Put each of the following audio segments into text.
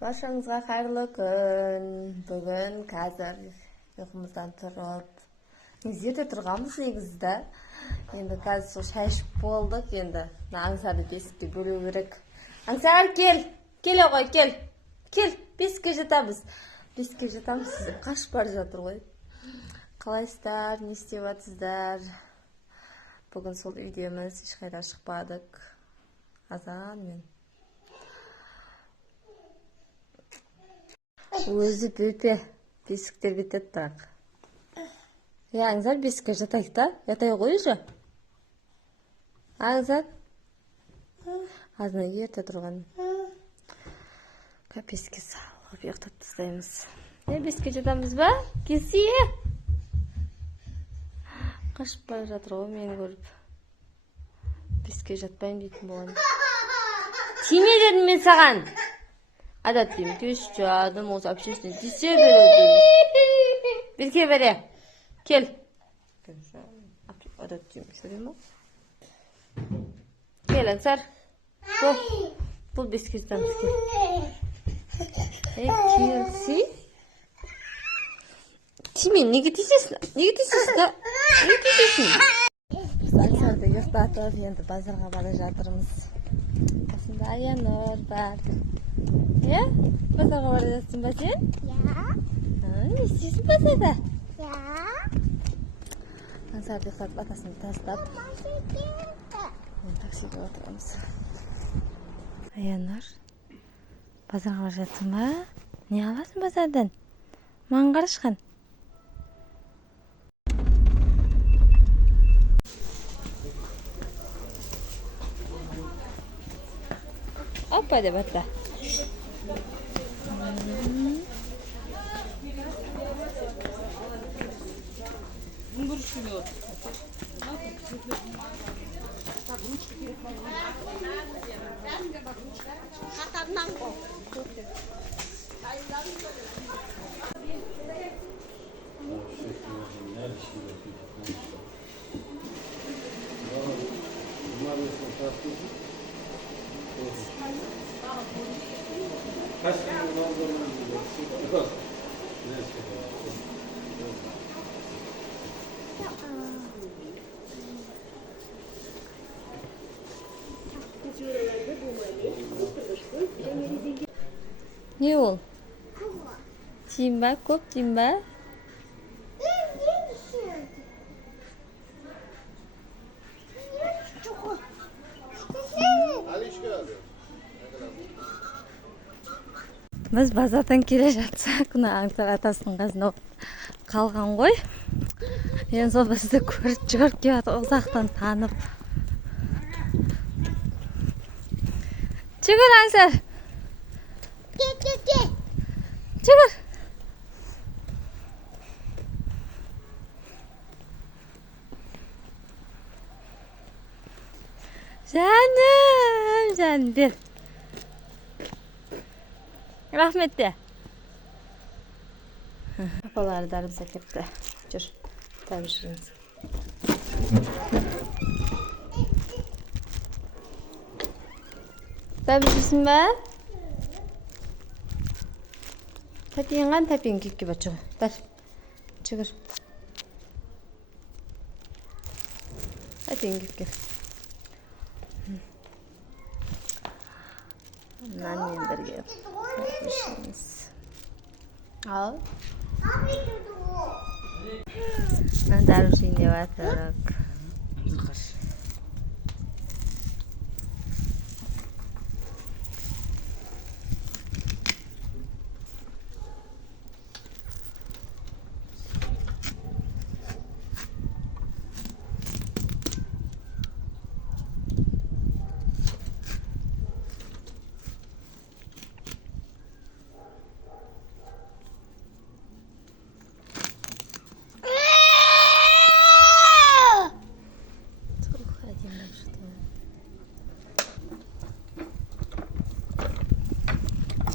Barchangizga xayrli kun. Bugun қазір uyqumizdan turib, yerде turganmiz negizida. Endi қазір сол шай ішіп болдық. Енді Аңсарды бесікке бөлу керек. Аңсар, кел. Келе ғой, кел. Кел, бесікке жатамыз. Бесікке жатамыз. Қашып бара жатыр ғой. Қалайсыздар, не істеп жатсыздар? Бүгін сол үйдеміз, ешқайда шықпадық. Азан мен. Өзі бөте, бесіктер бетет бірақ. Аңзар бесікке жатайық та, ятай ғой уже. Аңзар? Азына ерте тұрған. Бесікке салып, ұйықтап тастаймыз. Бесікке жатамыз ба? Келсе? Қашып бара жатыр ғой мені көріп. Бесікке жатпайын дейтін болған. Тиме дедім мен саған. Адат деймін, пеш жадым, осы общественный десе береді. Берке бере. Кел. Адат деймін, сөйлей ма? Кел, Аңсар. Бұл бесікке жатамыз, кел. Келси. Тиме, неге тесесің? Неге тесесің да? Неге тесесің? Аңсарды ұйықтатып, енді базарға бара жатырмыз. Қасында Аянор бар. Иә? Базарға бара жатсың ба сен? Иә. Не істейсің базарда? Иә. Аңсарды ұйықтатып, атасын тастап. Таксиге отырамыз. Аянор, базарға бара жатсың ба? Не аласың базардан? Маған қарашқан. Опа деп атта. Не ол? Тиім ба? Көп тиім ба? Біз базардан келе жатсақ, Аңсар атасының қасында қалған ғой. Енді сол бізді көріп жүгіріп келіп жатыр, ұзақтан танып. Жүгір, Аңсар. Жүгір. Жаным, бер. Рахмет де. Апалары дарымыз әкепті. Жүр, табышыңыз. Табышысың ба? Тәпейін тәпейін кекке ба, жүгір. Жүгір. Тәпейін кекке. Мынамен бірге табышыңыз. Ал. Дарушын деп атырық.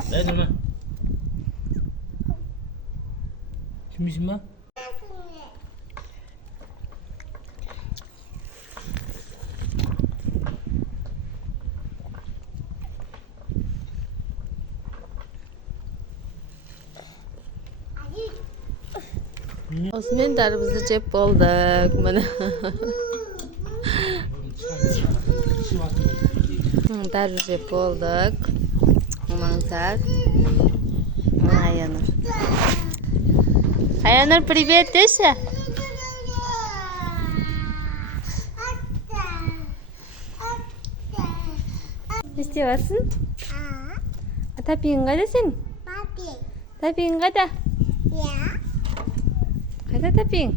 Дай ма? Kimsin ma? Osman darımızı cep olduk. Mana. Darı cep olduk. Mansar. Аянур. Аянур, привет, деші? Не істеватсың? Тапиың қайда сен? Тапиың қайда? Қайда тапиың?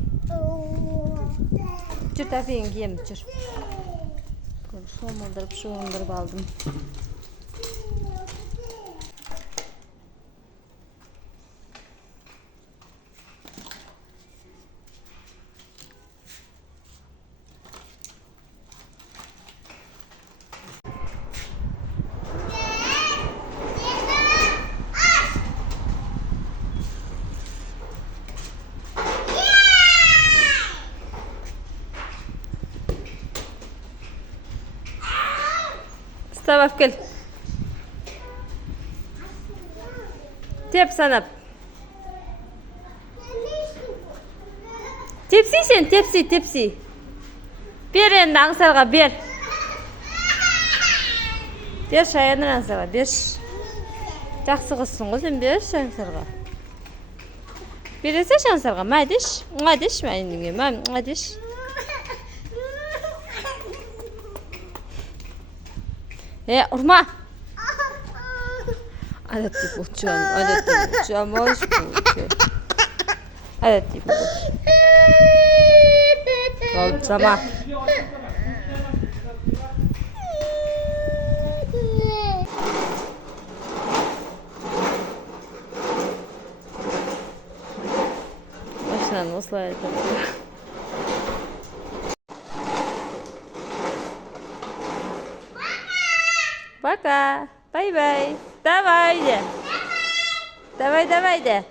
Жүр, тапиың кием, жүр. Шомылдырып алдым. Ставав кел. Tep sanap. Tepsi sen, tepsi. Ber endi Angsarga, ber. Ber Şayanur Angsarga, ber. Жақсы қызсың ғой сен, берші Angsarga. Бересеш Angsarga, мәдеш. Мәдеш, мәдеш. Ұрма. Әдетті бұлчан, мәш бұлчан. Әдетті бұлчан. Бұлчама. Машинаны осылай айтады. Пока. Бай-бай. Давай де. Давай де.